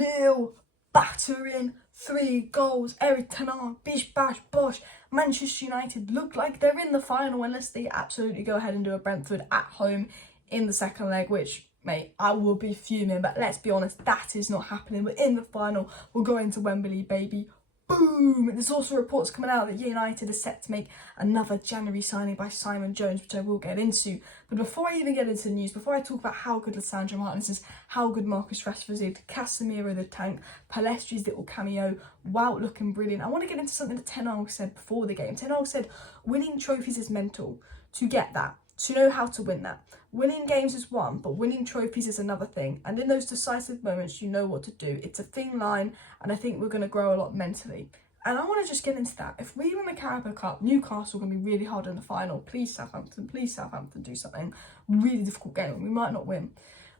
4-0, battering, 3 goals, Erik Ten Hag, bish bash bosh. Manchester United look like they're in the final unless they absolutely go ahead and do a Brentford at home in the second leg, which, mate, I will be fuming, but let's be honest, that is not happening. We're in the final, we're going to Wembley, baby. Boom! There's also reports coming out that United is set to make another January signing by Simon Jones, which I will get into. But before I even get into the news, before I talk about how good Lisandro Martinez is, how good Marcus Rashford is, Casemiro the tank, Palestri's little cameo, wow, looking brilliant, I want to get into something that Ten Hag said before the game. Ten Hag said winning trophies is mental. To get that, to know how to win that. Winning games is one, but winning trophies is another thing. And in those decisive moments, you know what to do. It's a thin line, and I think we're going to grow a lot mentally. And I want to just get into that. If we win the Carabao Cup, Newcastle are going to be really hard in the final. Please, Southampton, do something. Really difficult game. We might not win.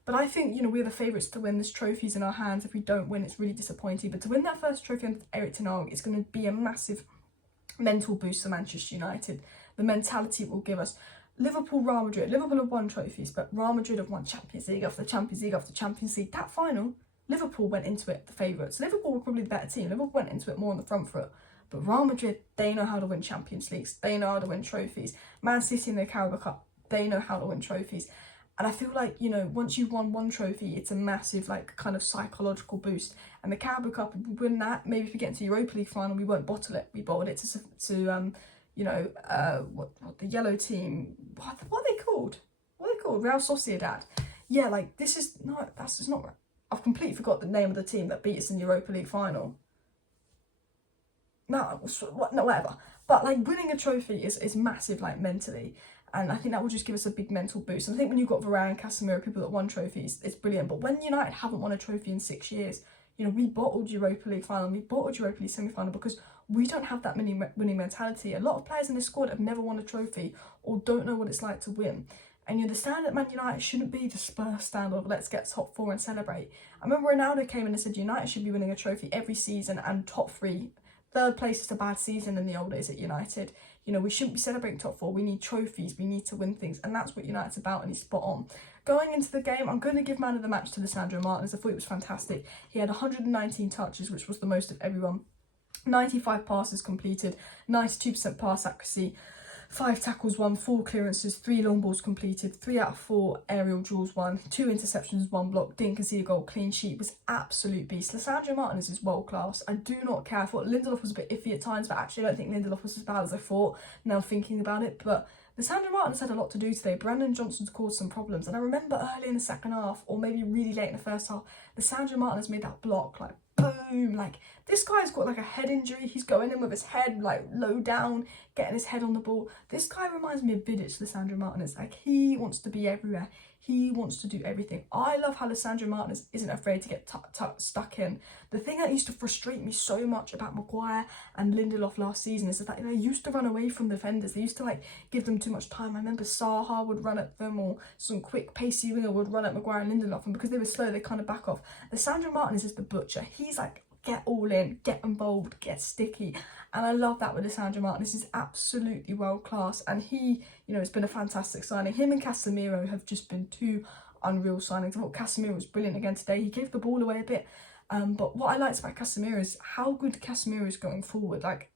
But I think, you know, we're the favourites to win. This trophy's in our hands. If we don't win, it's really disappointing. But to win that first trophy under Erik Ten Hag, it's going to be a massive mental boost for Manchester United. The mentality it will give us. Liverpool, Real Madrid. Liverpool have won trophies, but Real Madrid have won Champions League after Champions League after Champions League. That final, Liverpool went into it the favourites. Liverpool were probably the better team. Liverpool went into it more on the front foot. But Real Madrid, they know how to win Champions Leagues. They know how to win trophies. Man City in the Carabao Cup, they know how to win trophies. And I feel like, you know, once you've won one trophy, it's a massive, like, kind of psychological boost. And the Carabao Cup, if we win that, maybe if we get into the Europa League final, we won't bottle it. We bottled it to you know, what the yellow team, what are they called? What are they called? Real Sociedad. Yeah, like, this is, no, that's just not right. I've completely forgot the name of the team that beat us in the Europa League final. No, whatever. But, like, winning a trophy is massive, like, mentally. And I think that will just give us a big mental boost. And I think when you've got Varane, Casemiro, people that won trophies, it's brilliant. But when United haven't won a trophy in 6 years, you know, we bottled Europa League final, we bottled Europa League semi-final because we don't have that many winning mentality. A lot of players in this squad have never won a trophy or don't know what it's like to win. And you understand that Man United shouldn't be the Spurs standard of let's get top 4 and celebrate. I remember Ronaldo came in and said United should be winning a trophy every season and top 3. Third place is a bad season in the old days at United. You know, we shouldn't be celebrating top 4. We need trophies. We need to win things. And that's what United's about, and he's spot on. Going into the game, I'm going to give man of the match to Lisandro Martinez. I thought it was fantastic. He had 119 touches, which was the most of everyone. 95 passes completed, 92% pass accuracy, 5 tackles won, 4 clearances, 3 long balls completed, 3 out of 4 aerial duels won, 2 interceptions, 1 block, didn't concede a goal, clean sheet, was absolute beast. Lisandro Martinez is world class. I do not care. I thought Lindelof was a bit iffy at times, but actually I don't think Lindelof was as bad as I thought, now thinking about it. But Lisandro Martinez had a lot to do today. Brandon Johnson's caused some problems, and I remember early in the second half, or maybe really late in the first half, Lisandro Martinez made that block, like, boom, like, this guy's got like a head injury. He's going in with his head like low down, getting his head on the ball. This guy reminds me of Vidic, Lisandro Martinez. Like, he wants to be everywhere. He wants to do everything. I love how Lisandro Martinez isn't afraid to get stuck in. The thing that used to frustrate me so much about Maguire and Lindelof last season is that they used to run away from defenders. They used to like give them too much time. I remember Saha would run at them, or some quick pacey winger would run at Maguire and Lindelof, and because they were slow, they kind of back off. Lisandro Martinez is the butcher. He's like, get all in, get involved, get sticky. And I love that with Lisandro Martinez. He's absolutely world class. And he, you know, it's been a fantastic signing. Him and Casemiro have just been 2 unreal signings. I thought Casemiro was brilliant again today. He gave the ball away a bit. But what I liked about Casemiro is how good Casemiro is going forward. Like,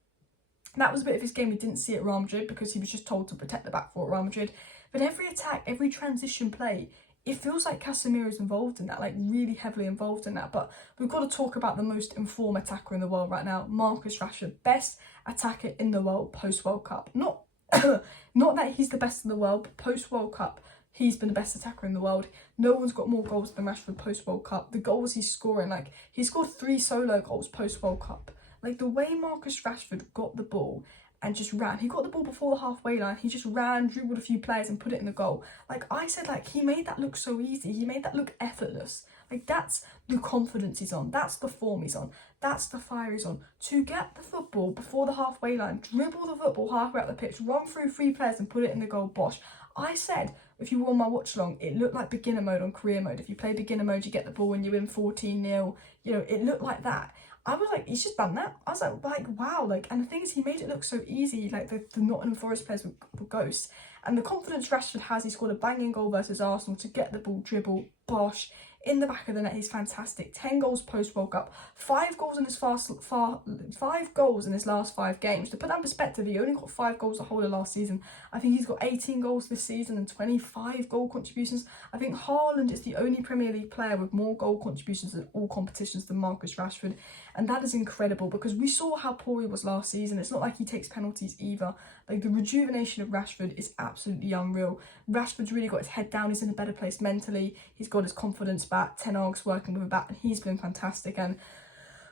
that was a bit of his game we didn't see at Real Madrid because he was just told to protect the back four at Real Madrid. But every attack, every transition play, it feels like Casemiro's involved in that, like really heavily involved in that. But we've got to talk about the most informed attacker in the world right now, Marcus Rashford, best attacker in the world post-World Cup. Not that he's the best in the world, but post-World Cup, he's been the best attacker in the world. No one's got more goals than Rashford post-World Cup. The goals he's scoring, like, he scored 3 solo goals post-World Cup. Like, the way Marcus Rashford got the ball and just ran. He got the ball before the halfway line. He just ran, dribbled a few players and put it in the goal. Like I said, like, he made that look so easy. He made that look effortless. Like, that's the confidence he's on. That's the form he's on. That's the fire he's on. To get the football before the halfway line, dribble the football halfway up the pitch, run through 3 players and put it in the goal, bosh. I said, if you were on my watch along, it looked like beginner mode on career mode. If you play beginner mode, you get the ball and you win 14-0. You know, it looked like that. I was like, he's just done that. I was like, wow. Like, and the thing is, he made it look so easy. Like, the Nottingham Forest players were ghosts. And the confidence Rashford has, he scored a banging goal versus Arsenal to get the ball, dribble, bosh. in the back of the net, he's fantastic. 10 goals post World Cup, 5 goals in his 5 goals in his last 5 games. To put that in perspective, he only got 5 goals the whole of last season. I think he's got 18 goals this season and 25 goal contributions. I think Haaland is the only Premier League player with more goal contributions in all competitions than Marcus Rashford, and that is incredible because we saw how poor he was last season. It's not like he takes penalties either. Like, the rejuvenation of Rashford is absolutely unreal. Rashford's really got his head down. He's in a better place mentally. He's got his confidence back. Ten Hag's working with him back, and he's been fantastic. And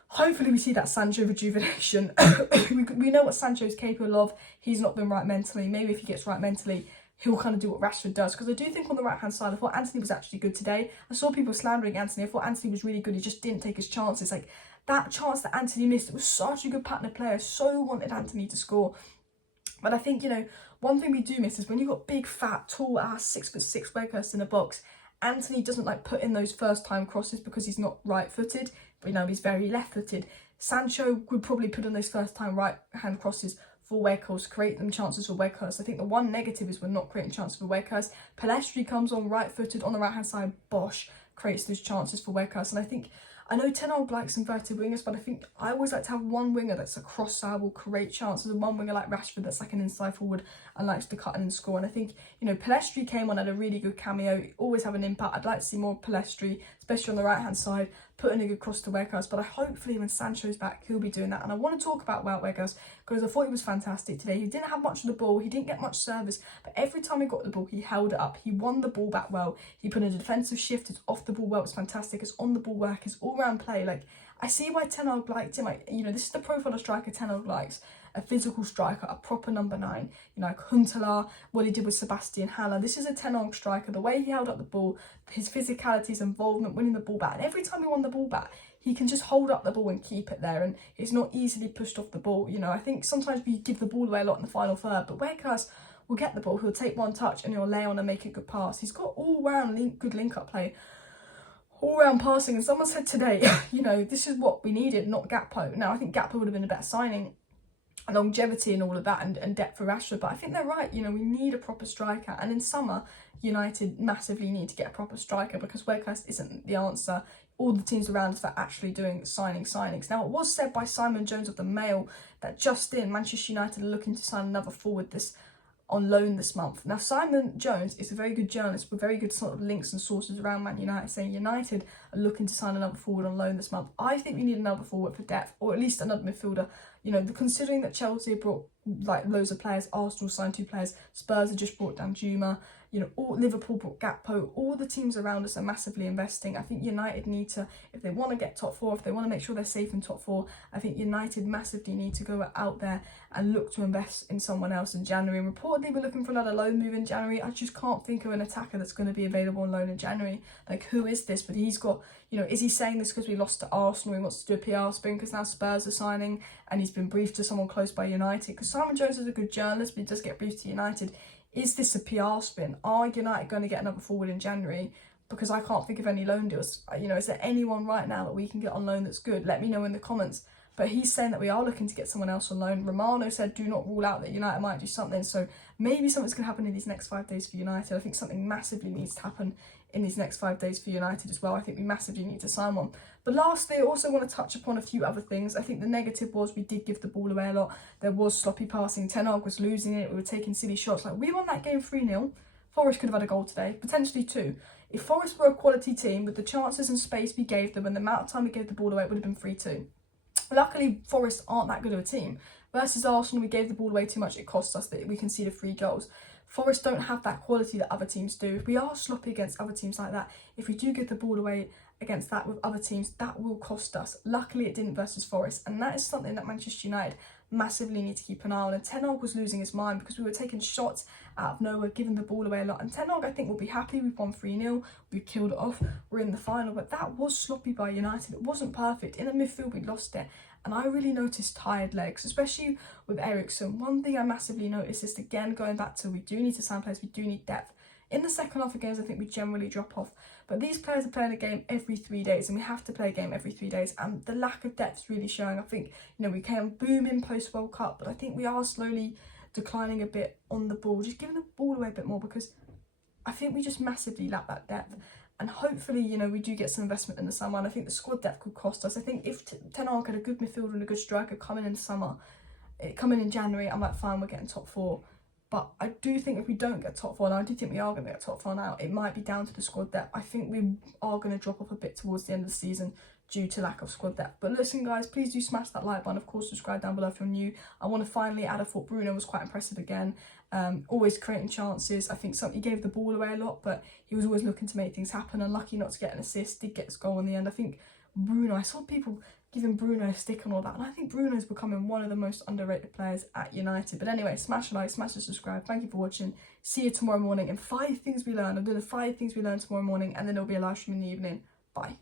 hopefully we see that Sancho rejuvenation. we know what Sancho's capable of. He's not been right mentally. Maybe if he gets right mentally, he'll kind of do what Rashford does. Because I do think on the right-hand side, I thought Anthony was actually good today. I saw people slandering Anthony. I thought Anthony was really good. He just didn't take his chances. Like, that chance that Anthony missed, it was such a good pattern of players. So wanted Anthony to score. But I think, you know, one thing we do miss is when you've got big, fat, tall, 6'6" Weghorst in a box, Anthony doesn't like put in those first-time crosses because he's not right-footed. But, you know, he's very left-footed. Sancho would probably put in those first-time right-hand crosses for Weghorst, create them chances for Weghorst. I think the one negative is we're not creating chances for Weghorst. Pellistri comes on right-footed on the right-hand side, Bosch creates those chances for Weghorst. And I think, I know Ten Hag likes inverted wingers, but I think I always like to have one winger that's a cross-side, will create chances, and one winger like Rashford that's like an inside forward and likes to cut in and score. And I think, you know, Pellistri came on, had a really good cameo, always have an impact. I'd like to see more Pellistri, especially on the right-hand side, putting a good cross to Weghorst. But hopefully when Sancho's back, he'll be doing that. And I want to talk about Weghorst because I thought he was fantastic today. He didn't have much of the ball, he didn't get much service, but every time he got the ball, he held it up. He won the ball back well. He put in a defensive shift. His off the ball work was fantastic. His on the ball work, his all-round play. Like, I see why Ten Hag liked him. Like, you know, this is the profile of striker Ten Hag likes. A physical striker, a proper number 9, you know, like Huntelaar, what he did with Sebastian Haller. This is a Ten Hag striker. The way he held up the ball, his physicality, his involvement, winning the ball back, and every time he won the ball back, he can just hold up the ball and keep it there, and it's not easily pushed off the ball. You know, I think sometimes we give the ball away a lot in the final third, but Weghorst will get the ball, he'll take one touch and he'll lay on and make a good pass. He's got all-round good link-up play, all-round passing, and someone said today, you know, this is what we needed, not Gakpo. Now, I think Gakpo would have been a better signing, longevity and all of that, and depth for Rashford, but I think they're right. You know, we need a proper striker, and in summer United massively need to get a proper striker because Weghorst isn't the answer. All the teams around us are actually doing signings. Now, it was said by Simon Jones of the Mail that just in Manchester United are looking to sign another forward on loan this month. Now, Simon Jones is a very good journalist with very good sort of links and sources around Man United, saying United are looking to sign another forward on loan this month. I think we need another forward for depth, or at least another midfielder. You know, considering that Chelsea brought like loads of players, Arsenal signed 2 players, Spurs have just brought Danjuma, you know, Liverpool brought Gakpo, all the teams around us are massively investing. I think United need to, if they want to get top 4, if they want to make sure they're safe in top 4, I think United massively need to go out there and look to invest in someone else in January. And reportedly we're looking for another loan move in January. I just can't think of an attacker that's going to be available on loan in January. Like, who is this? But he's got, you know, is he saying this because we lost to Arsenal, he wants to do a PR spin because now Spurs are signing and he's been briefed to someone close by United? Because Simon Jones is a good journalist, but he does get briefed to United. Is this a PR spin? Are United going to get another forward in January? Because I can't think of any loan deals. You know, is there anyone right now that we can get on loan that's good? Let me know in the comments. But he's saying that we are looking to get someone else on loan. Romano said do not rule out that United might do something. So maybe something's going to happen in these next 5 days for United. I think something massively needs to happen in these next 5 days for United as well. I think we massively need to sign one. But lastly, I also want to touch upon a few other things. I think the negative was we did give the ball away a lot. There was sloppy passing. Ten Hag was losing it. We were taking silly shots. Like, we won that game 3-0. Forest could have had a goal today, potentially 2. If Forest were a quality team with the chances and space we gave them and the amount of time we gave the ball away, it would have been 3-2. Luckily, Forest aren't that good of a team. Versus Arsenal, we gave the ball away too much. It cost us that we conceded 3 goals. Forest don't have that quality that other teams do. If we are sloppy against other teams like that, if we do give the ball away against that with other teams, that will cost us. Luckily, it didn't versus Forest, and that is something that Manchester United massively need to keep an eye on. And Ten Hag was losing his mind because we were taking shots out of nowhere, giving the ball away a lot. And Ten Hag, I think, will be happy. We've won 3-0. We killed it off. We're in the final. But that was sloppy by United. It wasn't perfect. In the midfield, we lost it. And I really noticed tired legs, especially with Eriksen. One thing I massively noticed is, again, going back to we do need to sign players, we do need depth. In the second half of games, I think we generally drop off. But these players are playing a game every 3 days, and we have to play a game every 3 days. And the lack of depth is really showing. I think, you know, we came booming post-World Cup, but I think we are slowly declining a bit on the ball. Just giving the ball away a bit more because I think we just massively lack that depth. And hopefully, you know, we do get some investment in the summer. And I think the squad depth could cost us. I think if Ten Hag had a good midfielder and a good striker coming in the summer, coming in January, I'm like, fine, we're getting top 4. But I do think if we don't get top 4, and I do think we are going to get top 4 now, it might be down to the squad depth. I think we are going to drop off a bit towards the end of the season due to lack of squad depth. But listen, guys, please do smash that like button. Of course, subscribe down below if you're new. I want to finally add, I thought Bruno was quite impressive again. Always creating chances. I think he gave the ball away a lot, but he was always looking to make things happen. Unlucky not to get an assist, did get his goal in the end. I think Bruno, I saw people giving Bruno a stick and all that, and I think Bruno's becoming one of the most underrated players at United. But anyway, smash a like, smash a subscribe. Thank you for watching. See you tomorrow morning. And 5 things we learned. I'm doing the 5 things we learned tomorrow morning, and then there'll be a live stream in the evening. Bye.